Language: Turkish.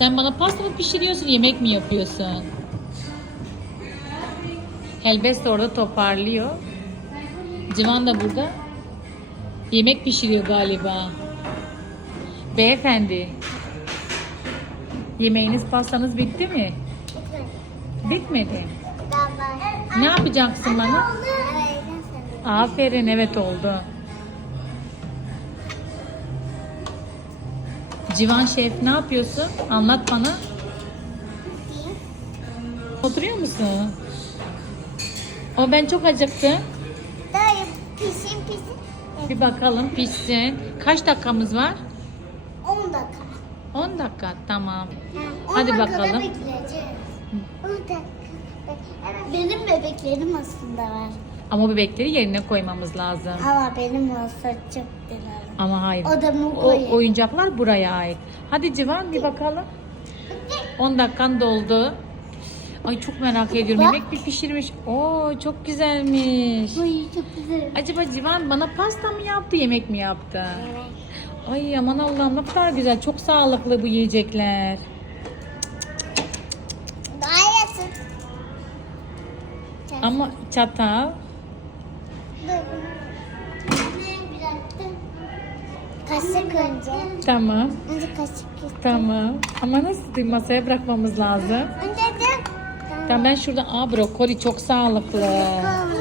Sen bana pasta mı pişiriyorsun, yemek mi yapıyorsun? Helbes de orada toparlıyor. Civan da burada. Yemek pişiriyor galiba. Beyefendi. Yemeğiniz, pastanız bitti mi? Bitmedi. Ne yapacaksın bana? Aferin, evet oldu. Civan Şef ne yapıyorsun? Anlat bana. Oturuyor musun? O ben çok acıktım. Dayı pişin pişin. Bir bakalım pişsin. Kaç dakikamız var? 10 dakika. 10 dakika tamam. On Hadi bakalım. bekleyeceğiz. 10 dakika. Benim bebeklerim aslında var. Ama bebekleri yerine koymamız lazım. Ama benim olsa çok dilerim. Ama hayır. O koyayım. oyuncaklar buraya ait. Hadi Civan bir bakalım. 10 dakikan doldu. Ay çok merak ediyorum. Bak. Yemek bir pişirmiş. Oo çok güzelmiş. Ay çok güzel. Acaba Civan bana pasta mı yaptı, yemek mi yaptı? Evet. Ay aman Allah'ım ne kadar güzel. Çok sağlıklı bu yiyecekler. Daha yasın. Ama çatal. Kaşık önce. Tamam. Önce kaşık. Tamam. Ama nasıl masaya bırakmamız lazım? Önce de. Tamam ben şurada aa brokoli çok sağlıklı. Tamam.